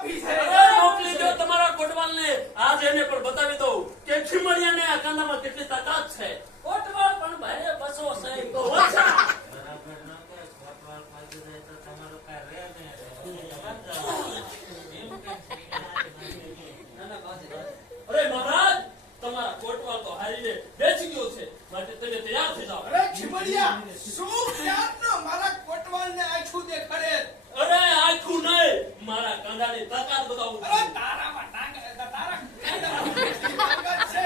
પાપી છે. મોકલી દો તમારા કોટવાલને. આજ એને પણ બતાવી દઉં કે ખીમડિયાને આ કાંદામાં કેટલી તાકાત છે. કોટવાલ પણ ભારે બસો છે તો ઓછા. અરે મહારાજ, તમારા કોટવાલ તો હારીને બેસી ગયો છે, માટે તમે તૈયાર થઈ જાઓ. અરે ખીમડિયા, શું ક્યારનો મારા કોટવાલને આંખું દેખાડે? અરે આખું નહીં, મારા કાંદાની તાકાત બતાવું. અરે તારામાં તારા કાંડામાં કેટલી તાકાત છે?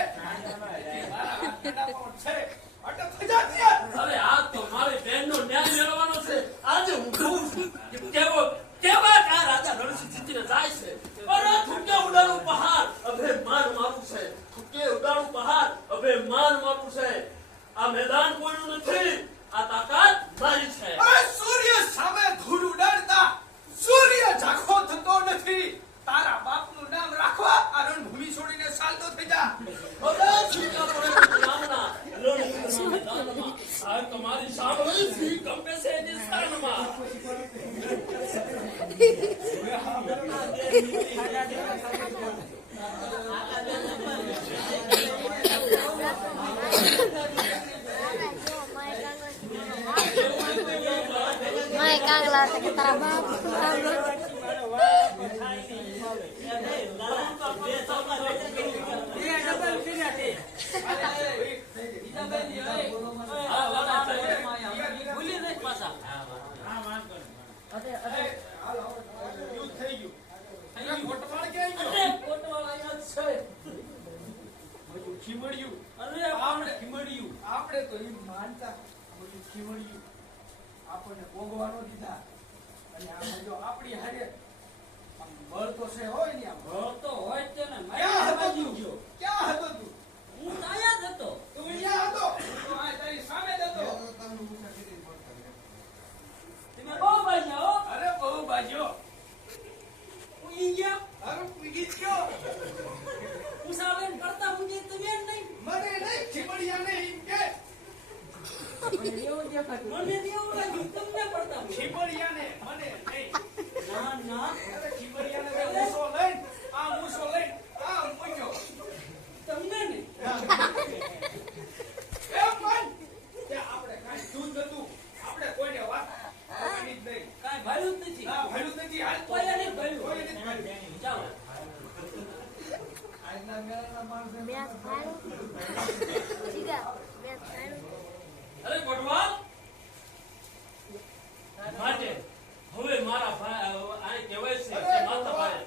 મારા કાંડામાં છે. અટક થઈ જા ત્યાં. અરે આ તો મારી બહેનનો ન્યાય મેળવવાનો છે. આજે હું જોઉં છું કે કેવા આ રાજા રણસિંહ જીતીને જાય છે. અરે થૂકે ઉડાડું પહાડ, અભે માન મારું છે. થૂકે ઉડાડું પહાડ, અભે માન મારું છે. આ મેદાન કોઈનું નથી, આ તાકાત મારી છે. અરે સૂર્ય સામે ધૂળ ઉડાડતા સૂર્ય ઝાંખો થતો નથી. તારા બાપનું નામ રાખવા આ રણભૂમિ છોડીને ચાલતો થઈ જા. બધા છૂટા પડે નામના રણભૂમિના મેદાનમાં. આ તમારી સાંભળી સી કંપે છે એની સ્થાનમાં. Mai kagla te tarak bapak આપણે તો એમ માનતા બધું ખીમડ્યું આપણને ભોગવાનો દીધા અને આ જો આપણી હારે આમ બળ તો છે હોય ને આમ બળ તો હોય જ ને. ક્યાં હતો તું? ક્યાં હતો તું? હું આયા જ હતો. તું અહીંયા હતો? તો આ તારી સામે જ હતો. તમે બહુ બાજ્યા હો. અરે બહુ બાજ્યો. ઉઈ ગયા. અરે પીગી ગયો. ઉસાવેન કરતા મુજે તમે નહીં. મને નહીં ખીમડિયાને એમ કે મને દેવું લાગ્યું તમને પડતા. ખીમડિયાને મને નહીં. ના ના, અરે ખીમડિયાને મેં મૂસો લઈને આ મૂસો લઈને આ મૂક્યો. તમને નહીં. એમ માન કે આપણે કાંઈ જૂથ નતું. આપણે કોઈને વાત કરવાની જ નહીં. કાંઈ ભાડું જ નથી. ના ભર્યું નથી. હાલ કોઈ નહીં ભાડું. કોઈ નથી ભર્યું. ચાલો. આજના મેળાના માણસો biar tahu tiga biar tahu અરે કોટવાલ, માટે હવે મારા ભાઈ આ કહેવાય છે કે માતા ભાઈ.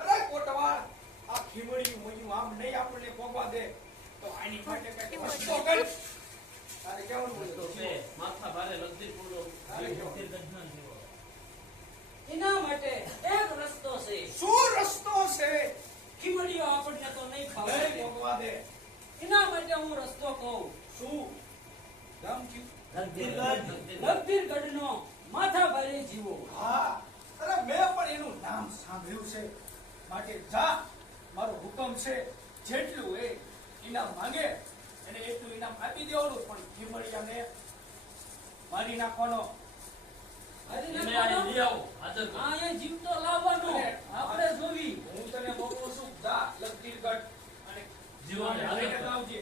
અરે કોટવાળ, આ ખીમડિયું મોયું આમ નહીં આપણને પોગવા દે તો આની માટે કઈ રસ્તો કર. તારે કેવું બોલતો છે માથા ભારે લગતી પૂરો એના માટે એક રસ્તો છે. શું રસ્તો છે? ખીમડીઓ આપણને તો નહીં નહીં ફાવે. પોગવા દે. એના માટે હું રસ્તો કહું. શું ગામ થયું? લગધીરગઢનો માથા ભારે જીવો. હા, અરે મેં પણ એનું નામ સાંભળ્યું છે. માટે જા, મારો હુકમ છે. જેટલું એ ઇનામ માંગે એને એટલું ઇનામ આપી દેવાનું, પણ ખીમડિયાને મારી નાખવાનો. તમે આ લઈ આવો, હાજર કરો. અહીંયા જીવતો લાવવાનો આપણે જોવી. હું તને મોકલું છું. જા લગધીરગઢ અને જીવોને હાજર લઈને કરો. લાવજે.